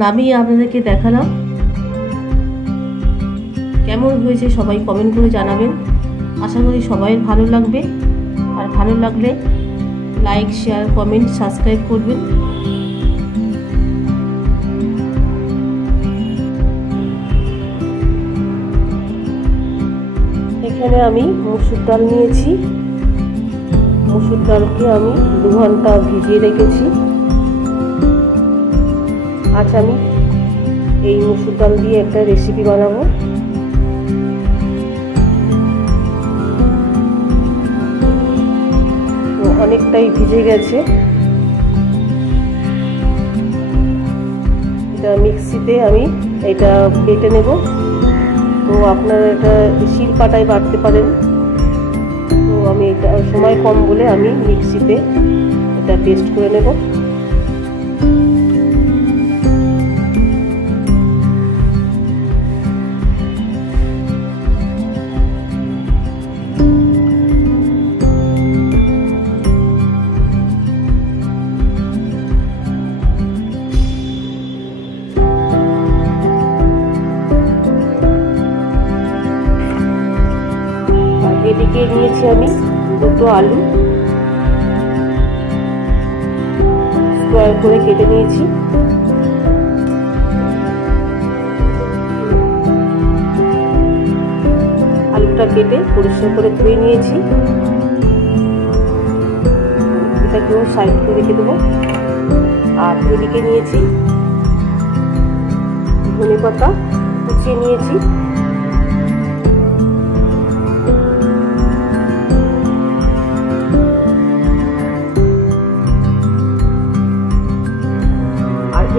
নামিয়ে আপনাদেরকে দেখালাম। কেমন হয়েছে সবাই কমেন্ট করে জানাবেন। আশা করি সবাই ভালো লাগবে, আর ভালো লাগলে লাইক, শেয়ার, কমেন্ট, সাবস্ক্রাইব করবেন। এখানে আমি মসুর ডাল নিয়েছি। মসুর ডালকে আমি 2 ঘন্টা ভিজিয়ে রেখেছি। আজ আমি এই মসুর ডাল দিয়ে একটা রেসিপি বানাবো। তো অনেকটাই ভিজে গেছে। এটা মিক্সিতে আমি এটা বেটে নেব। তো আপনারা এটা শিলপাটায় বাটতে পারেন। তো আমি এটা সময় কম বলে আমি মিক্সিতে এটা পেস্ট করে নেব। এদিকে নিয়েছি আমি 2টো আলু স্কোয়ার করে কেটে নিয়েছি। আলুটা কেটে পরিষ্কার করে ধুয়ে নিয়েছি। এটাকেও সাইড করে রেখে দেবো। আর এদিকে নিয়েছি ধনেপাতা কুচিয়ে নিয়েছি।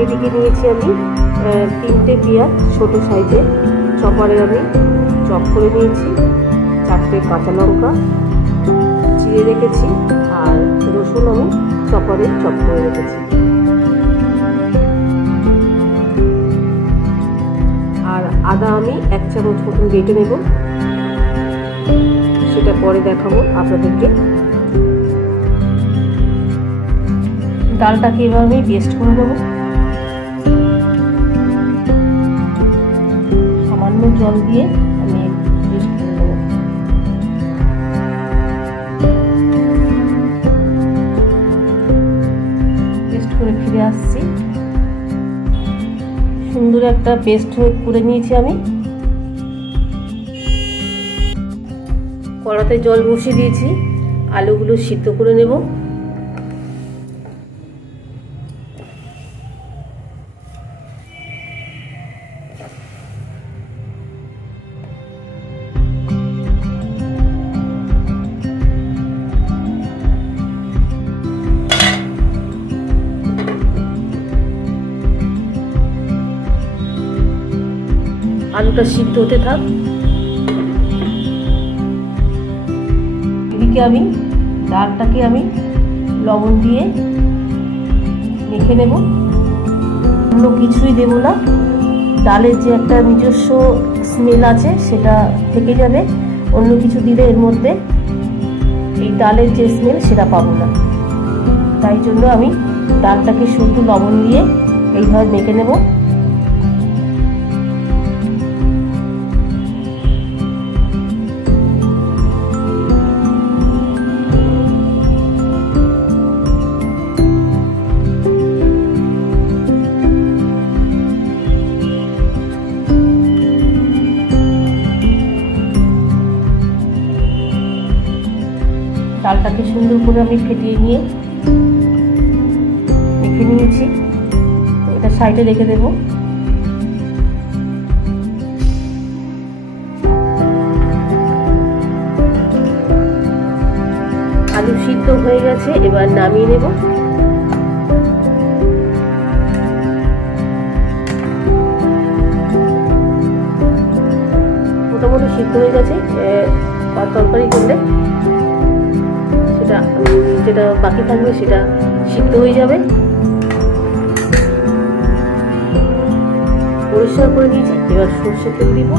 এদিকে নিয়েছি আমি 3টে পেঁয়াজ ছোট সাইজে চপারে আমি চপ করে নিয়েছি। 4টে কাঁচা লঙ্কা চিড়ে রেখেছি। আর রসুন আমি চপারে চপ করে রেখেছি। আর আদা আমি 1 চামচ মতন বেটে নেব, সেটা পরে দেখাবো আপনাদেরকে। ডালটাকে এবার আমি পেস্ট করে নেব। জল দিয়ে আমি পেস্ট করে দেব। পেস্ট করে ফিরে আসছি। সুন্দর একটা পেস্ট করে নিয়েছি আমি। কড়াতে জল বসিয়ে দিয়েছি। আলুগুলো সিদ্ধ করে নেব। আলুটা সিদ্ধ হতে থাক। এদিকে আমি ডালটাকে আমি লবণ দিয়ে মেখে নেব। অন্য কিছুই দেব না। ডালের যে একটা নিজস্ব স্মেল আছে সেটা থেকে যাবে। অন্য কিছু দিলে এর মধ্যে এই ডালের যে স্মেল সেটা পাবো না। তাই জন্য আমি ডালটাকে শুধু লবণ দিয়ে এইভাবে মেখে নেব। ডালটাকে সুন্দর করে আমি ফেটিয়ে নিয়ে মেখে নিয়েছি। তো এটা সাইডে রেখে দেব। আলু সিদ্ধ হয়ে গেছে, এবার নামিয়ে নেব। মোটামুটি সিদ্ধ হয়ে গেছে। তরকারি করলে সেটা যেটা বাকি থাকবে সেটা সিদ্ধ হয়ে যাবে। পরিষ্কার করে নিয়েছি। এবার সরষে তেল দিব।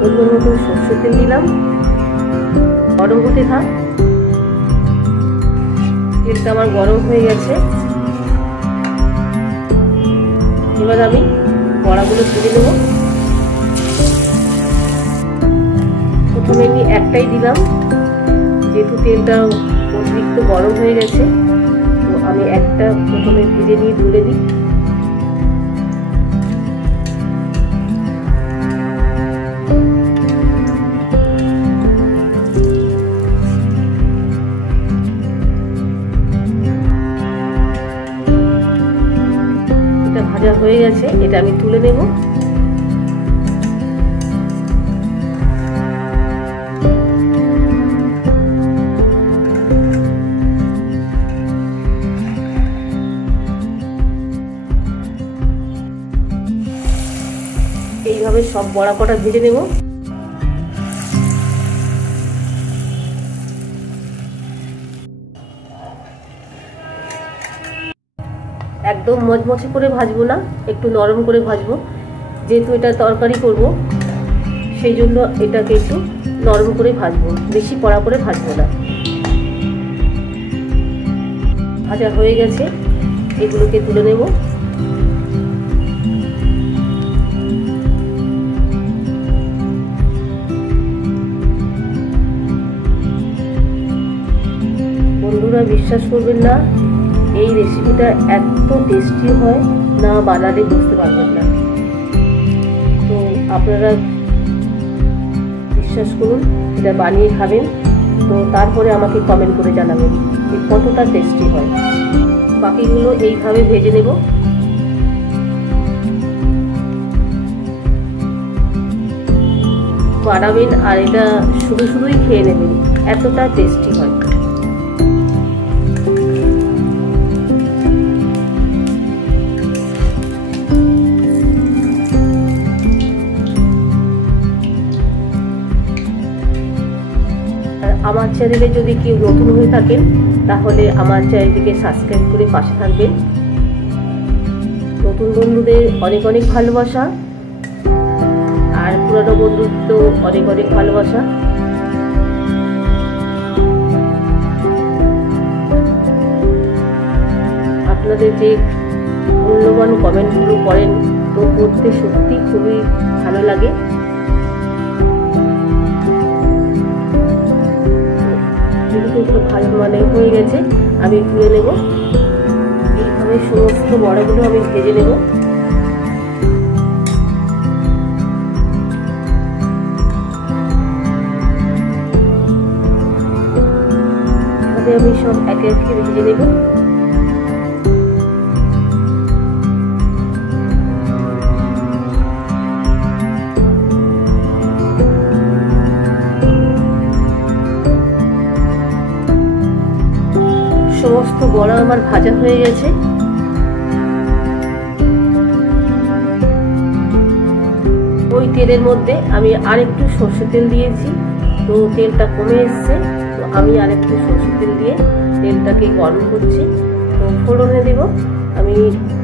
পরিমাণ মতো সরষে তেল দিলাম। গরম হতে থাক। তেলটা আমার গরম হয়ে গেছে। এবার আমি বড়াগুলো তুলে নেব। প্রথমে আমি একটাই দিলাম, যেহেতু তেলটা অতিরিক্ত গরম হয়ে গেছে, তো আমি একটা প্রথমে ভেজে নিয়ে তুলে দিই। এটা ভাজা হয়ে গেছে, এটা আমি তুলে নেব। এইভাবে সব বড়া কটা ভেজে নেব। একদম মচমচে করে ভাজবো না, একটু নরম করে ভাজবো, যেহেতু এটা তরকারি করব সেই জন্য এটাকে একটু নরম করে ভাজবো, বেশি কড়া করে ভাজবো না। ভাজা হয়ে গেছে, এগুলোকে তুলে নেব। বন্ধুরা বিশ্বাস করবেন না, এই রেসিপিটা এত টেস্টি হয় না বানালে বুঝতে পারবেন না। তো আপনারা বিশ্বাস করুন, এটা বানিয়ে খাবেন, তো তারপরে আমাকে কমেন্ট করে জানাবেন যে কতটা টেস্টি হয়। বাকিগুলো এইভাবে ভেজে নেব। বানাবেন আর এটা শুধু শুধুই খেয়ে নেবেন, এতটা টেস্টি হয়। আমার চ্যানেলে যদি কেউ নতুন হয়ে থাকেন তাহলে আমার চ্যানেলটিকে সাবস্ক্রাইব করে পাশে থাকবেন। নতুন বন্ধুদের অনেক অনেক ভালোবাসা, আর পুরানো বন্ধুদের তো অনেক অনেক ভালোবাসা। আপনাদের যে মূল্যবান কমেন্টগুলো করেন, তো পড়তে সত্যি খুবই ভালো লাগে। ভালো মানে হয়ে গেছে, আমি তুলে নেব। এইভাবে সমস্ত বড়াগুলো আমি ভেজে নেব। এভাবে আমি সব একে একে ভেজে নেব। সমস্ত বড়া আমার ভাজা হয়ে গেছে। ওই তেলের মধ্যে আমি আরেকটু সরষের তেল দিয়েছি, তো তেলটা কমে এসছে, তো আমি আরেকটু সরষের তেল দিয়ে তেলটাকে গরম করছি। তো ফোড়নে দেব আমি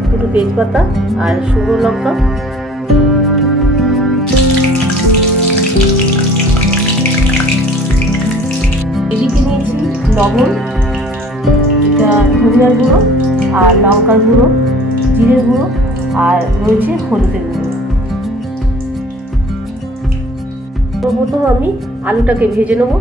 দুটো তেজপাতা আর শুকনো লঙ্কা। এদিকে নিয়েছি লবণ, এটা ধনিয়ার গুঁড়ো আর লঙ্কার গুঁড়ো, জিরের গুঁড়ো, আর রয়েছে হলুদের গুঁড়ো। প্রথম আমি আলুটাকে ভেজে নেব।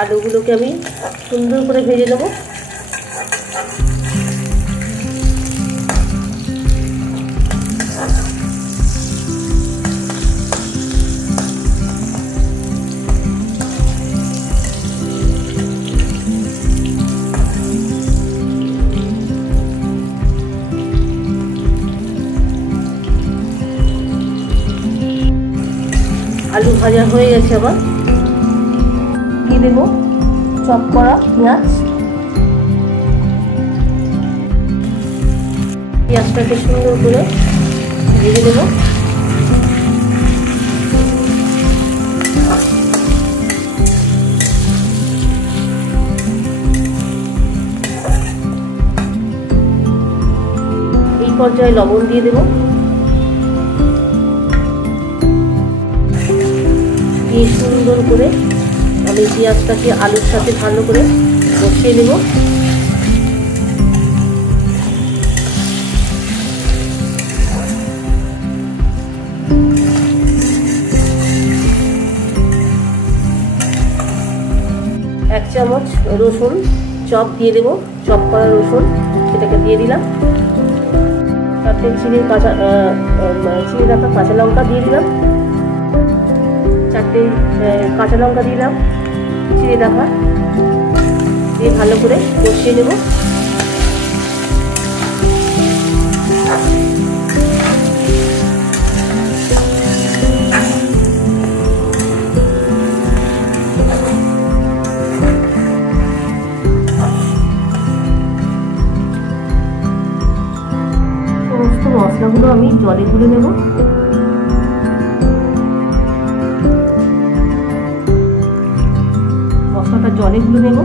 আলুগুলোকে আমি সুন্দর করে ভেজে নেব। আলু ভাজা হয়ে গেছে, আবার দিয়ে দেবো চপ করা পেঁয়াজ। পেঁয়াজটাকে সুন্দর করে ভেজে দেবো। এই পর্যায়ে লবণ দিয়ে দেব, দিয়ে সুন্দর করে আমি পেঁয়াজটাকে আলুর সাথে ভালো করে কষিয়ে নেব। এক চামচ রসুন চপ দিয়ে দেবো, চপ করা রসুন সেটাকে দিয়ে দিলাম। তারপরে চিনি রাখা কাঁচা লঙ্কা দিয়ে দিলাম, 4টে কাঁচা লঙ্কা দিলাম চিনি রাখা, দিয়ে ভালো করে কষিয়ে নেব। সমস্ত মশলাগুলো আমি জলে গুলে নেব। মশলাটা জলে গুলে নেব।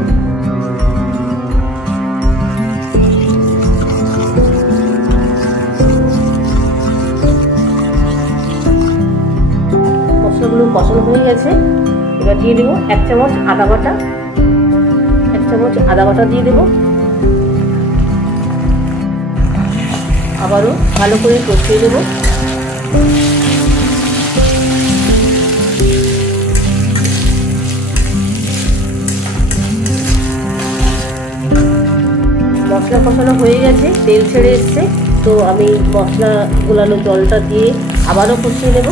মশলাগুলো কষানো হয়ে গেছে, এবার দিয়ে দেবো 1 চামচ আদা বাটা, 1 চামচ আদা বাটা দিয়ে দেবো। আবারও ভালো করে কষিয়ে দেব। মশলা কষানো হয়ে গেছে, তেল ছেড়ে এসছে, তো আমি মশলা গোলানো জলটা দিয়ে আবারও কষিয়ে নেব।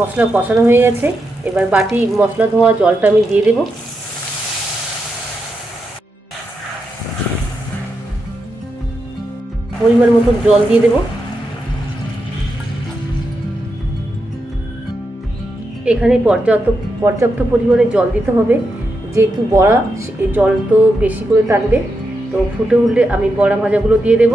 মশলা কষানো হয়ে গেছে, এবার বাটি মশলা ধোয়া জলটা আমি দিয়ে দেব। পরিমাণ মতো জল দিয়ে দেব। এখানে পর্যাপ্ত পরিমাণে জল দিতে হবে, যেহেতু বড়া জল তো বেশি করে থাকবে, তো ফুটে উঠলে আমি বড়া ভাজাগুলো দিয়ে দেব।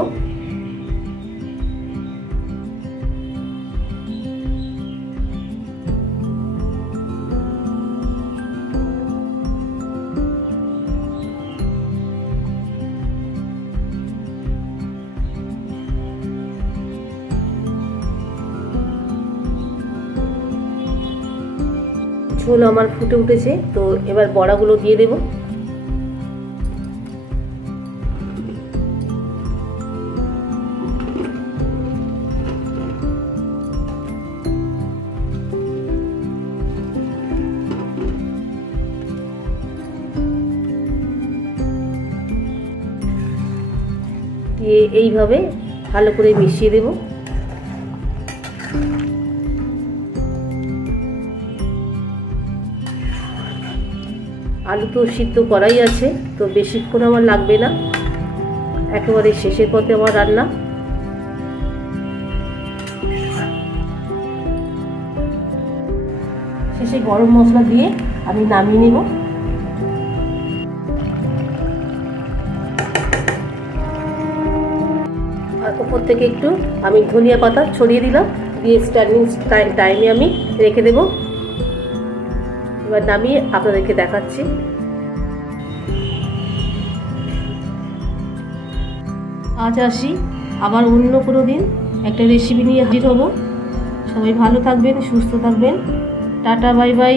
ঝোল আমার ফুটে উঠেছে, তো এবার বড়াগুলো দিয়ে দেব। দিয়ে এইভাবে ভালো করে মিশিয়ে দেব। আলু তো সিদ্ধ করাই আছে, তো বেশিক্ষণ আমার লাগবে না, একেবারে শেষের পথে আমার রান্না। শেষে গরম মশলা দিয়ে আমি নামিয়ে নেব। আর উপর থেকে একটু আমি ধনিয়া পাতা ছড়িয়ে দিলাম, দিয়ে স্ট্যান্ডিং টাইমে আমি রেখে দেব। এবার নামিয়ে আপনাদেরকে দেখাচ্ছি। আজ আসি, আবার অন্য কোনো দিন একটা রেসিপি নিয়ে হাজির হব। সবাই ভালো থাকবেন, সুস্থ থাকবেন। Tata, bye bye.